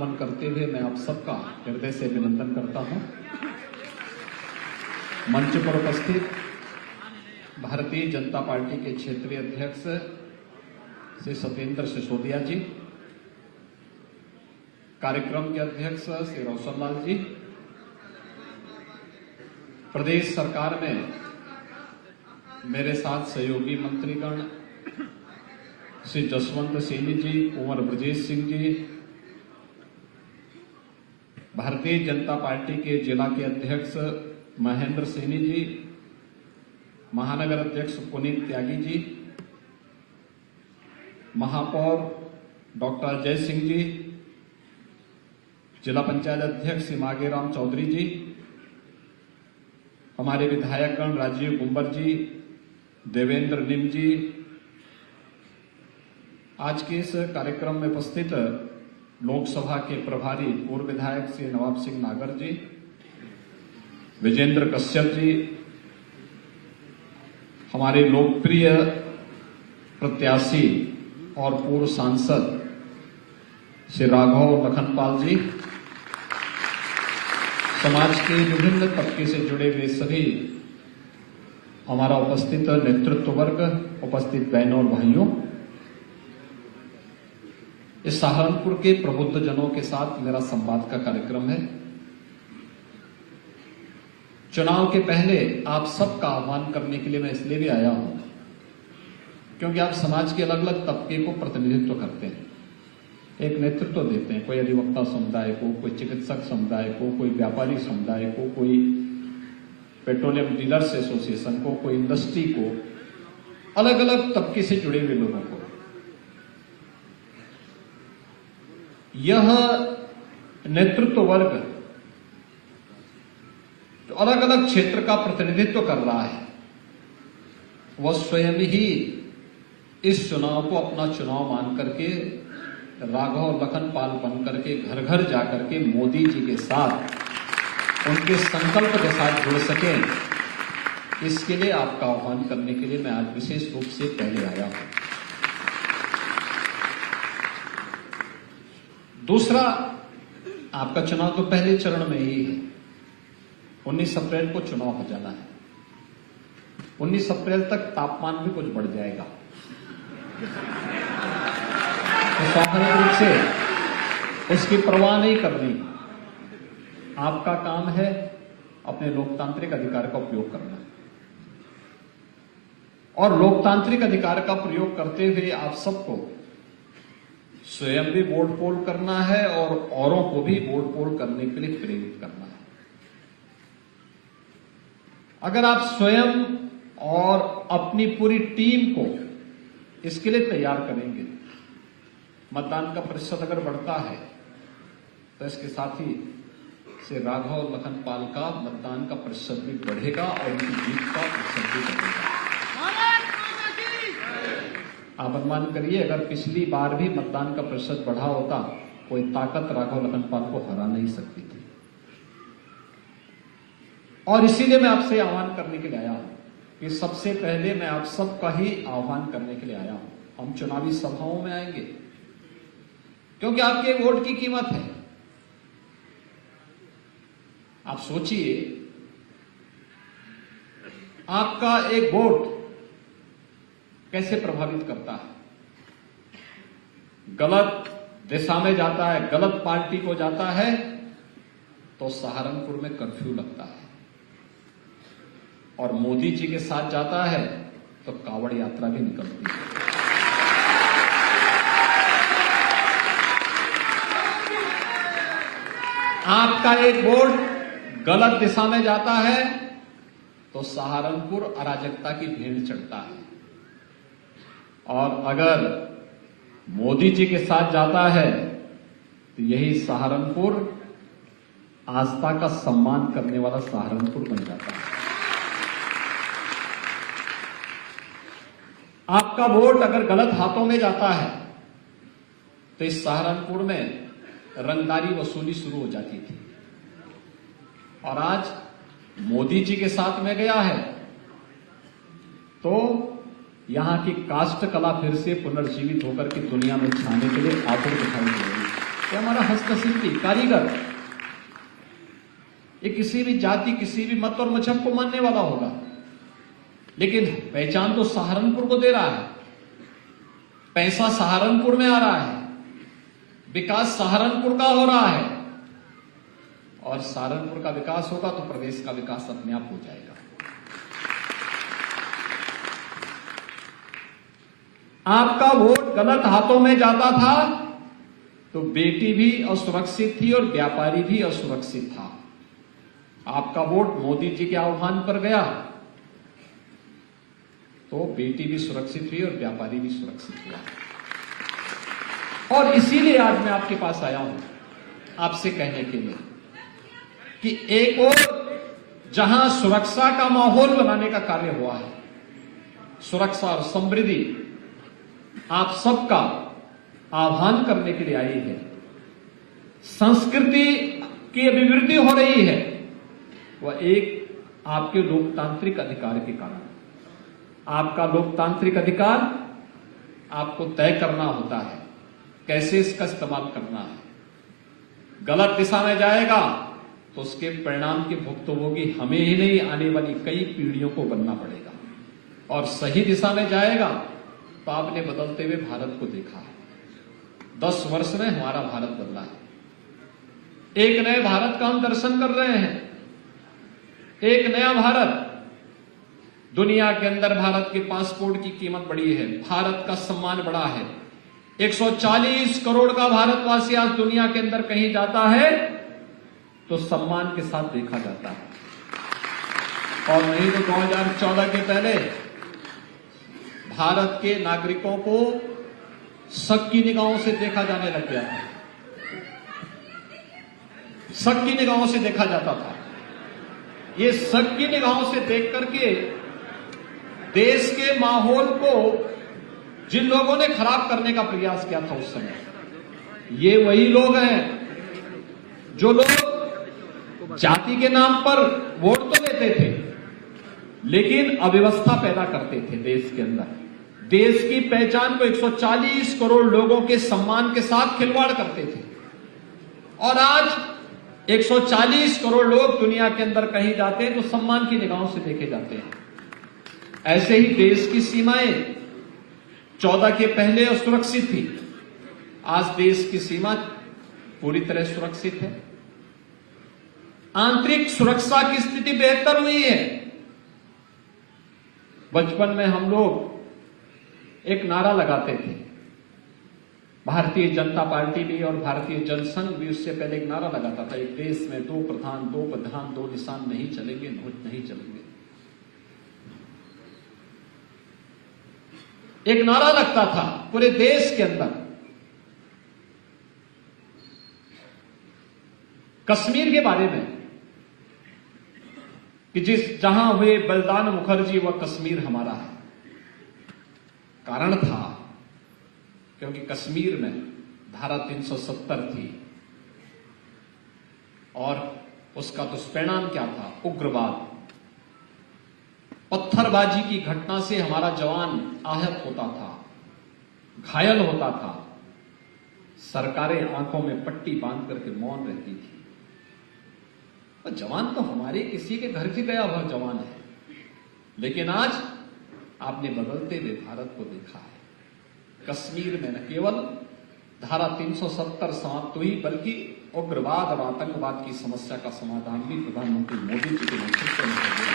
नमन करते हुए मैं आप सबका हृदय से अभिनंदन करता हूं। मंच पर उपस्थित भारतीय जनता पार्टी के क्षेत्रीय अध्यक्ष श्री सत्येंद्र सिसोदिया जी, कार्यक्रम के अध्यक्ष श्री रोशनलाल जी, प्रदेश सरकार में मेरे साथ सहयोगी मंत्रीगण श्री जसवंत सिंह जी, कुंवर ब्रजेश सिंह जी, भारतीय जनता पार्टी के जिला के अध्यक्ष महेंद्र सैनी जी, महानगर अध्यक्ष पुनीत त्यागी जी, महापौर डॉक्टर अजय सिंह जी, जिला पंचायत अध्यक्ष श्री मागेराम चौधरी जी, हमारे विधायकगण राजीव कुंबर जी, देवेंद्र निम जी, आज के इस कार्यक्रम में उपस्थित लोकसभा के प्रभारी पूर्व विधायक श्री नवाब सिंह नागर जी, विजेंद्र कश्यप जी, हमारे लोकप्रिय प्रत्याशी और पूर्व सांसद श्री राघव लखनपाल जी, समाज के विभिन्न तबके से जुड़े हुए सभी हमारा उपस्थित नेतृत्व वर्ग, उपस्थित बहनों और भाइयों, इस सहारनपुर के प्रबुद्ध जनों के साथ मेरा संवाद का कार्यक्रम है। चुनाव के पहले आप सबका आह्वान करने के लिए मैं इसलिए भी आया हूं क्योंकि आप समाज के अलग अलग तबके को प्रतिनिधित्व करते हैं, एक नेतृत्व देते हैं, कोई अधिवक्ता समुदाय को, कोई चिकित्सक समुदाय को, कोई व्यापारी समुदाय को, कोई पेट्रोलियम डीलर्स एसोसिएशन को, कोई इंडस्ट्री को, अलग अलग तबके से जुड़े हुए लोगों को। यह नेतृत्व वर्ग जो अलग अलग क्षेत्र का प्रतिनिधित्व कर रहा है, वह स्वयं ही इस चुनाव को अपना चुनाव मान करके राघव लखनपाल बन करके घर घर जाकर के मोदी जी के साथ उनके संकल्प के साथ जुड़ सके, इसके लिए आपका आह्वान करने के लिए मैं आज विशेष रूप से पहले आया हूं। दूसरा, आपका चुनाव तो पहले चरण में ही है। 19 अप्रैल को चुनाव हो जाना है। 19 अप्रैल तक तापमान भी कुछ बढ़ जाएगा, तो स्वाभाविक रूप से उसकी परवाह नहीं करनी। आपका काम है अपने लोकतांत्रिक अधिकार का उपयोग करना, और लोकतांत्रिक अधिकार का प्रयोग करते हुए आप सबको स्वयं भी वोट पोल करना है और औरों को भी वोट पोल करने के लिए प्रेरित करना है। अगर आप स्वयं और अपनी पूरी टीम को इसके लिए तैयार करेंगे, मतदान का प्रतिशत अगर बढ़ता है तो इसके साथ ही श्री राघव लखनपाल का मतदान का प्रतिशत भी बढ़ेगा और उनकी जीत का प्रतिशत भी बढ़ेगा। आप अनुमान करिए, अगर पिछली बार भी मतदान का प्रतिशत बढ़ा होता, कोई ताकत राघव लखनपाल को हरा नहीं सकती थी। और इसीलिए मैं आपसे आह्वान करने के लिए आया हूं कि सबसे पहले मैं आप सबका ही आह्वान करने के लिए आया हूं। हम चुनावी सभाओं में आएंगे क्योंकि आपके वोट की कीमत है। आप सोचिए, आपका एक वोट कैसे प्रभावित करता है। गलत दिशा में जाता है, गलत पार्टी को जाता है तो सहारनपुर में कर्फ्यू लगता है, और मोदी जी के साथ जाता है तो कावड़ यात्रा भी निकलती है। आपका एक वोट गलत दिशा में जाता है तो सहारनपुर अराजकता की भेंट चढ़ता है, और अगर मोदी जी के साथ जाता है तो यही सहारनपुर आस्था का सम्मान करने वाला सहारनपुर बन जाता है। आपका वोट अगर गलत हाथों में जाता है तो इस सहारनपुर में रंगदारी वसूली शुरू हो जाती थी, और आज मोदी जी के साथ में गया है तो यहां की काष्ठ कला फिर से पुनर्जीवित होकर के दुनिया में छाने के लिए आतुर दिखाई दे रही है। ये हमारा हस्तशिल्पी कारीगर, ये किसी भी जाति, किसी भी मत और मजहब को मानने वाला होगा, लेकिन पहचान तो सहारनपुर को दे रहा है, पैसा सहारनपुर में आ रहा है, विकास सहारनपुर का हो रहा है, और सहारनपुर का विकास होगा तो प्रदेश का विकास अपने आप हो जाएगा। आपका वोट गलत हाथों में जाता था तो बेटी भी असुरक्षित थी और व्यापारी भी असुरक्षित था। आपका वोट मोदी जी के आह्वान पर गया तो बेटी भी सुरक्षित हुई और व्यापारी भी सुरक्षित हुआ। और इसीलिए आज मैं आपके पास आया हूं आपसे कहने के लिए कि एक और जहां सुरक्षा का माहौल बनाने का कार्य हुआ है, सुरक्षा और समृद्धि आप सबका आह्वान करने के लिए आई है, संस्कृति की अभिवृद्धि हो रही है, वह एक आपके लोकतांत्रिक अधिकार के कारण। आपका लोकतांत्रिक अधिकार आपको तय करना होता है कैसे इसका इस्तेमाल करना है। गलत दिशा में जाएगा तो उसके परिणाम की भुगतभोगी हमें ही नहीं, आने वाली कई पीढ़ियों को बनना पड़ेगा। और सही दिशा में जाएगा तो आपने बदलते हुए भारत को देखा है। 10 वर्ष में हमारा भारत बदला है। एक नए भारत का हम दर्शन कर रहे हैं। एक नया भारत, दुनिया के अंदर भारत के पासपोर्ट की कीमत बढ़ी है, भारत का सम्मान बढ़ा है। 140 करोड़ का भारतवासी आज दुनिया के अंदर कहीं जाता है तो सम्मान के साथ देखा जाता है, और नहीं तो 2014 के पहले भारत के नागरिकों को शक की निगाहों से देखा जाने लग गया था। शक की निगाहों से देखा जाता था। ये शक की निगाहों से देख करके देश के माहौल को जिन लोगों ने खराब करने का प्रयास किया था उस समय, ये वही लोग हैं जो लोग जाति के नाम पर वोट तो लेते थे लेकिन अव्यवस्था पैदा करते थे देश के अंदर। देश की पहचान को 140 करोड़ लोगों के सम्मान के साथ खिलवाड़ करते थे। और आज 140 करोड़ लोग दुनिया के अंदर कहीं जाते हैं तो सम्मान की निगाहों से देखे जाते हैं। ऐसे ही देश की सीमाएं 14 के पहले असुरक्षित थी, आज देश की सीमा पूरी तरह सुरक्षित है। आंतरिक सुरक्षा की स्थिति बेहतर हुई है। बचपन में हम लोग एक नारा लगाते थे, भारतीय जनता पार्टी भी और भारतीय जनसंघ भी उससे पहले एक नारा लगाता था, एक देश में 2 प्रधान 2 प्रधान 2 निशान नहीं चलेंगे, नहीं चलेंगे। एक नारा लगता था पूरे देश के अंदर। कश्मीर के बारे में कि जहां हुए बलिदान मुखर्जी वह कश्मीर हमारा है। कारण था क्योंकि कश्मीर में धारा 370 थी और उसका दुष्परिणाम क्या था? उग्रवाद। पत्थरबाजी की घटना से हमारा जवान आहत होता था, घायल होता था। सरकारें आंखों में पट्टी बांध करके मौन रहती थी। और जवान तो हमारे किसी के घर से गया हुआ जवान है। लेकिन आज आपने बदलते हुए भारत को देखा है। कश्मीर में न केवल धारा 370 समाप्त हुई बल्कि उग्रवाद और आतंकवाद की समस्या का समाधान भी प्रधानमंत्री मोदी जी के नेतृत्व में हो गया।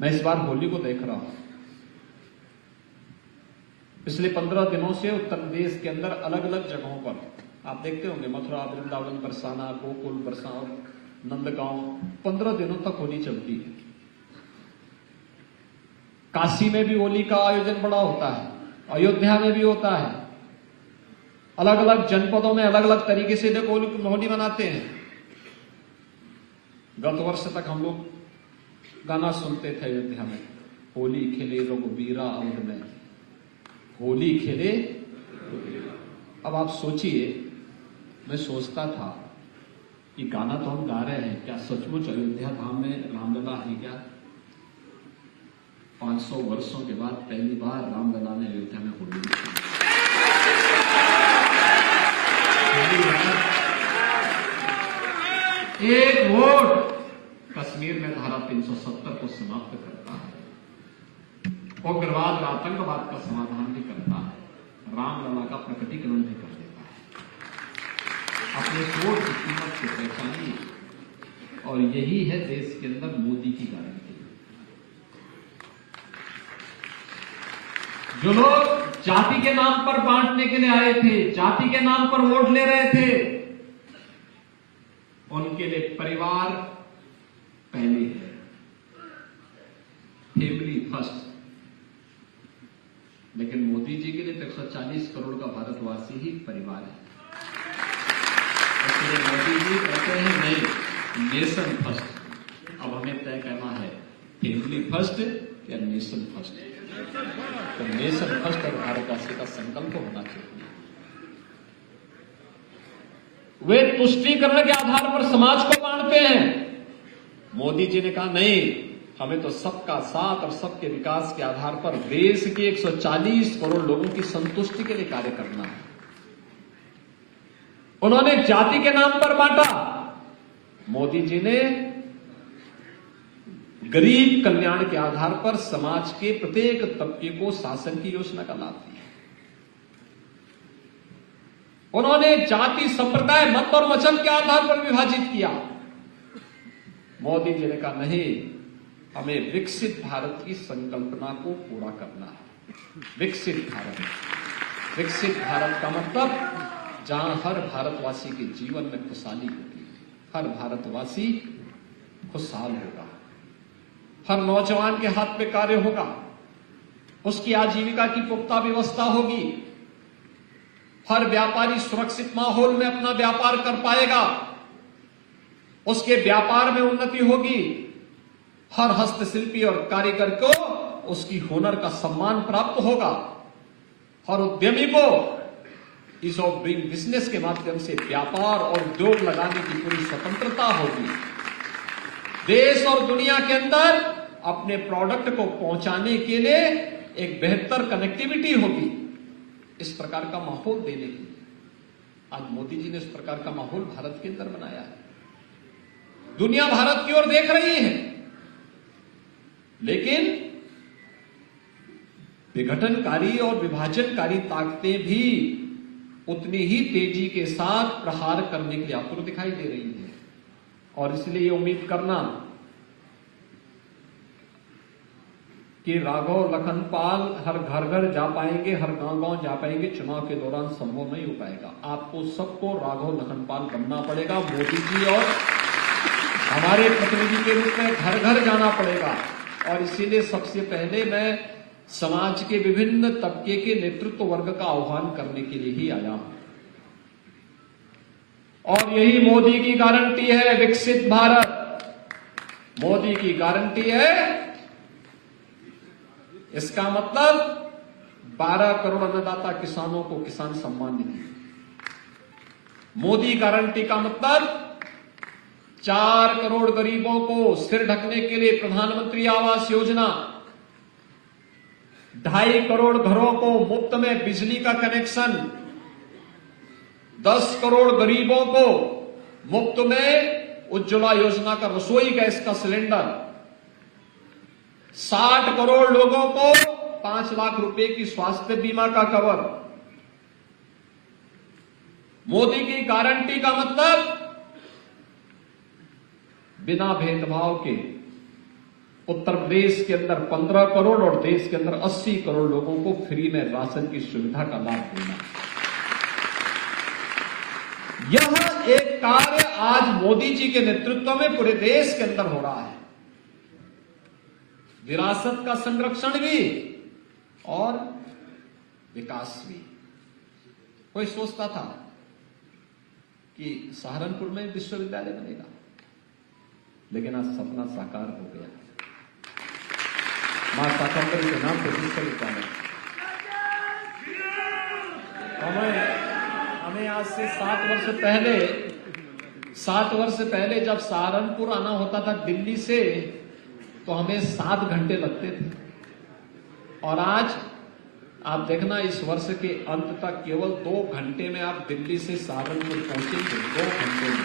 मैं इस बार होली को देख रहा हूं। पिछले 15 दिनों से उत्तर प्रदेश के अंदर अलग अलग जगहों पर आप देखते होंगे, मथुरा, वृंदावन, बरसाना, गोकुल, बरसाना, नंदगांव, 15 दिनों तक होली चलती है। काशी में भी होली का आयोजन बड़ा होता है, अयोध्या में भी होता है। अलग अलग जनपदों में अलग अलग तरीके से देखो होली मनाते हैं। गत वर्ष तक हम लोग गाना सुनते थे अयोध्या में, होली खेले रघुबीरा अवध में, होली खेले। अब आप सोचिए, मैं सोचता था कि गाना तो हम गा रहे हैं, क्या सचमुच अयोध्या धाम में रामलला है क्या? 500 वर्षों के बाद पहली बार रामलला ने अयोध्या में होली एक वोट कश्मीर में धारा 370 को समाप्त करता है, उग्रवाद और आतंकवाद का समाधान भी करता है, रामलला का प्रकटीकरण भी कर देता है। अपने वोट की कीमत से पहचानिए, और यही है देश के अंदर मोदी की गारंटी। जो लोग जाति के नाम पर बांटने के लिए आए थे, जाति के नाम पर वोट ले रहे थे, उनके लिए परिवार पहले है, फैमिली फर्स्ट। लेकिन मोदी जी के लिए 140 करोड़ का भारतवासी ही परिवार है। इसलिए मोदी जी कहते हैं नहीं, नेशन फर्स्ट। अब हमें तय करना है फैमिली फर्स्ट या नेशन फर्स्ट। तो नेशन फर्स्ट और भारतवासी का संकल्प होना चाहिए। वे तुष्टीकरण के आधार पर समाज को बांटते हैं। मोदी जी ने कहा नहीं, हमें तो सबका साथ और सबके विकास के आधार पर देश के 140 करोड़ लोगों की संतुष्टि के लिए कार्य करना है। उन्होंने जाति के नाम पर बांटा, मोदी जी ने गरीब कल्याण के आधार पर समाज के प्रत्येक तबके को शासन की योजना का लाभ दिया। उन्होंने जाति, संप्रदाय, मत और मजहब के आधार पर विभाजित किया। मोदी जी ने कहा नहीं, हमें विकसित भारत की संकल्पना को पूरा करना है। विकसित भारत, विकसित भारत का मतलब जहां हर भारतवासी के जीवन में खुशहाली होगी, हर भारतवासी खुशहाल होगा, हर नौजवान के हाथ पे कार्य होगा, उसकी आजीविका की पुख्ता व्यवस्था होगी, हर व्यापारी सुरक्षित माहौल में अपना व्यापार कर पाएगा, उसके व्यापार में उन्नति होगी, हर हस्तशिल्पी और कारीगर को उसकी हुनर का सम्मान प्राप्त होगा, हर उद्यमी को ईज ऑफ डूइंग बिजनेस के माध्यम से व्यापार और उद्योग लगाने की पूरी स्वतंत्रता होगी। देश और दुनिया के अंदर अपने प्रोडक्ट को पहुंचाने के लिए एक बेहतर कनेक्टिविटी होगी। इस प्रकार का माहौल देने के लिए आज मोदी जी ने इस प्रकार का माहौल भारत के अंदर बनाया है। दुनिया भारत की ओर देख रही है, लेकिन विघटनकारी और विभाजनकारी ताकतें भी उतनी ही तेजी के साथ प्रहार करने के लिए आतुर दिखाई दे रही है। और इसलिए ये उम्मीद करना कि राघव लखनपाल हर घर घर जा पाएंगे, हर गांव गांव जा पाएंगे, चुनाव के दौरान संभव नहीं हो पाएगा। आपको सबको राघव लखनपाल बनना पड़ेगा। मोदी जी और हमारे प्रतिनिधि के रूप में घर घर जाना पड़ेगा। और इसीलिए सबसे पहले मैं समाज के विभिन्न तबके के नेतृत्व वर्ग का आह्वान करने के लिए ही आया हूं। और यही मोदी की गारंटी है, विकसित भारत। मोदी की गारंटी है। इसका मतलब 12 करोड़ अन्नदाता किसानों को किसान सम्मान निधि। मोदी गारंटी का मतलब 4 करोड़ गरीबों को सिर ढकने के लिए प्रधानमंत्री आवास योजना, 2.5 करोड़ घरों को मुफ्त में बिजली का कनेक्शन, 10 करोड़ गरीबों को मुफ्त में उज्ज्वला योजना का रसोई गैस का सिलेंडर, 60 करोड़ लोगों को 5 लाख रुपए की स्वास्थ्य बीमा का कवर। मोदी की गारंटी का मतलब बिना भेदभाव के उत्तर प्रदेश के अंदर 15 करोड़ और देश के अंदर 80 करोड़ लोगों को फ्री में राशन की सुविधा का लाभ देना। यह एक कार्य आज मोदी जी के नेतृत्व में पूरे देश के अंदर हो रहा है। विरासत का संरक्षण भी और विकास भी। कोई सोचता था कि सहारनपुर में विश्वविद्यालय बनेगा, लेकिन आज सपना साकार हो गया। मां शाकंभरी के नाम पर विश्वविद्यालय। हमें आज से 7 वर्ष पहले जब सहारनपुर आना होता था दिल्ली से, तो हमें 7 घंटे लगते थे। और आज आप देखना, इस वर्ष के अंत तक केवल 2 घंटे में आप दिल्ली से सहारनपुर पहुंचेंगे, 2 घंटे में।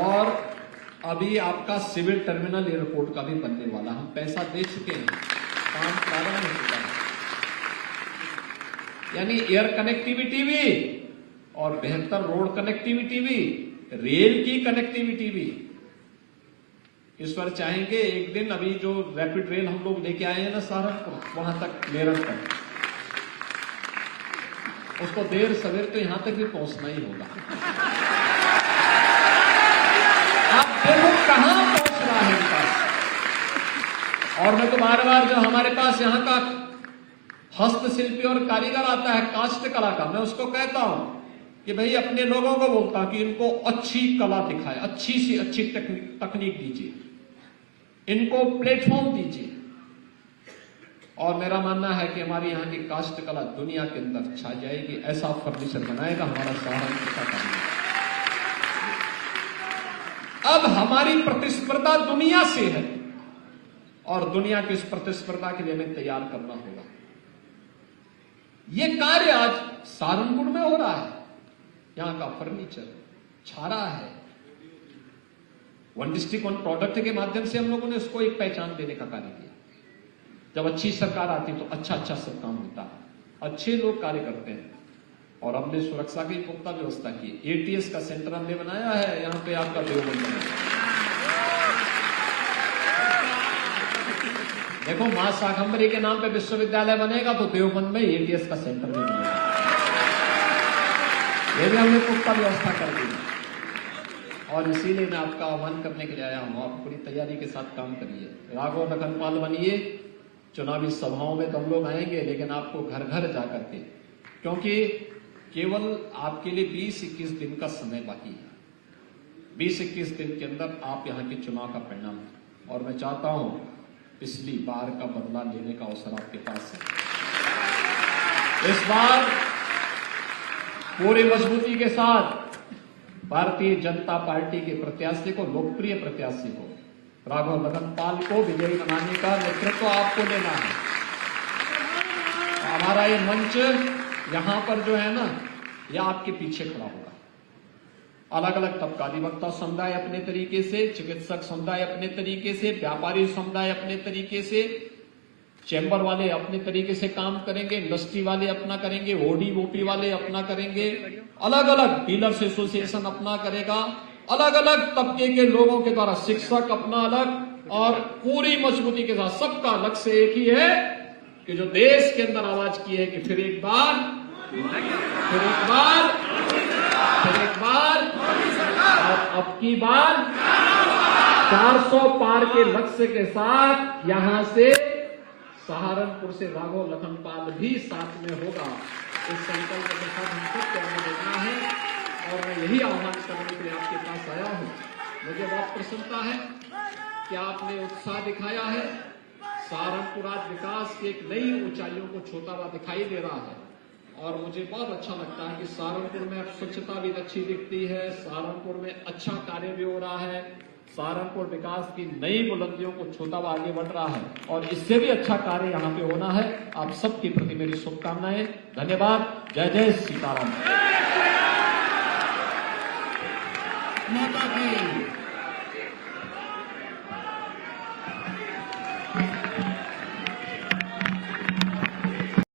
और अभी आपका सिविल टर्मिनल एयरपोर्ट का भी बनने वाला, हम पैसा दे चुके हैं, काम प्रारंभ हो चुका है। यानी एयर कनेक्टिविटी भी और बेहतर रोड कनेक्टिविटी भी, रेल की कनेक्टिविटी भी। ईश्वर चाहेंगे एक दिन, अभी जो रैपिड रेल हम लोग लेके आए हैं ना सहारनपुर, वहां तक, मेरठ तक, उसको देर सवेर तो यहां तक भी पहुंचना ही होगा। आप देखो कहां पहुंच रहा है विकास। और मैं तो बार बार जो हमारे पास यहाँ का हस्तशिल्पी और कारीगर आता है काष्ठ कला का, मैं उसको कहता हूं कि भाई अपने लोगों को बोलता हूं कि इनको अच्छी कला दिखाए, अच्छी सी अच्छी तकनीक दीजिए, इनको प्लेटफॉर्म दीजिए। और मेरा मानना है कि हमारी यहाँ की काष्ठ कला दुनिया के अंदर छा जाएगी। ऐसा फर्नीचर बनाएगा हमारा सहारनपुर का काम। अब हमारी प्रतिस्पर्धा दुनिया से है और दुनिया की इस प्रतिस्पर्धा के लिए हमें तैयार करना होगा। ये कार्य आज सहारनपुर में हो रहा है। यहां का फर्नीचर छा रहा है। वन डिस्ट्रिक्ट वन प्रोडक्ट के माध्यम से हम लोगों ने उसको एक पहचान देने का कार्य किया। जब अच्छी सरकार आती तो अच्छा अच्छा सब काम होता है, अच्छे लोग कार्य करते हैं। और हमने सुरक्षा की पुख्ता व्यवस्था की। एटीएस का सेंटर हमने बनाया है यहां पे, आपका देवबंद बनाया। देखो, मां शाकंभरी के नाम पे विश्वविद्यालय बनेगा तो देवबंद में एटीएस का सेंटर भी बनेगा। ये भी हमने पुख्ता व्यवस्था कर दी। और इसीलिए मैं आपका आह्वान करने के लिए आया हूं, आप पूरी तैयारी के साथ काम करिए, राघव लखनपाल बनिए। चुनावी सभाओं में तो हम लोग आएंगे, लेकिन आपको घर घर जाकर के, क्योंकि केवल आपके लिए 20-21 दिन का समय बाकी है। 20-21 दिन के अंदर आप यहाँ के चुनाव का परिणाम है। और मैं चाहता हूं पिछली बार का बदला लेने का अवसर आपके पास है। इस बार पूरी मजबूती के साथ भारतीय जनता पार्टी के प्रत्याशी को, लोकप्रिय प्रत्याशी को, राघव लखनपाल को विजयी बनाने का नेतृत्व आपको लेना है। हमारा ये मंच यहां पर जो है ना, यह आपके पीछे खड़ा होगा। अलग अलग तबकाधिवक्ता समुदाय अपने तरीके से, चिकित्सक समुदाय अपने तरीके से, व्यापारी समुदाय अपने तरीके से, चैम्बर वाले अपने तरीके से काम करेंगे, इंडस्ट्री वाले अपना करेंगे, ओडी-ओपी वाले अपना करेंगे, अलग अलग डीलर्स एसोसिएशन अपना करेगा, अलग अलग तबके के लोगों के द्वारा, शिक्षक अपना अलग। और पूरी मजबूती के साथ सबका लक्ष्य एक ही है कि जो देश के अंदर आवाज की है कि फिर एक बार और अब की बार 400 पार के लक्ष्य के साथ यहां से सहारनपुर से राघव लखनपाल भी साथ में होगा। इस संकल्प के साथ हम सबको आगे देखना है। और मैं यही आह्वान करने के लिए आपके पास आया हूं। मुझे बहुत प्रसन्नता है कि आपने उत्साह दिखाया है। सहारनपुर आज विकास की एक नई ऊंचाइयों को छूता हुआ दिखाई दे रहा है। और मुझे बहुत अच्छा लगता है कि सहारनपुर में अब स्वच्छता भी अच्छी दिखती है, सहारनपुर में अच्छा कार्य भी हो रहा है, सहारनपुर विकास की नई बुलंदियों को छूता हुआ आगे बढ़ रहा है। और इससे भी अच्छा कार्य यहाँ पे होना है। आप सबके प्रति मेरी शुभकामनाएं। धन्यवाद। जय जय सीताराम। माता की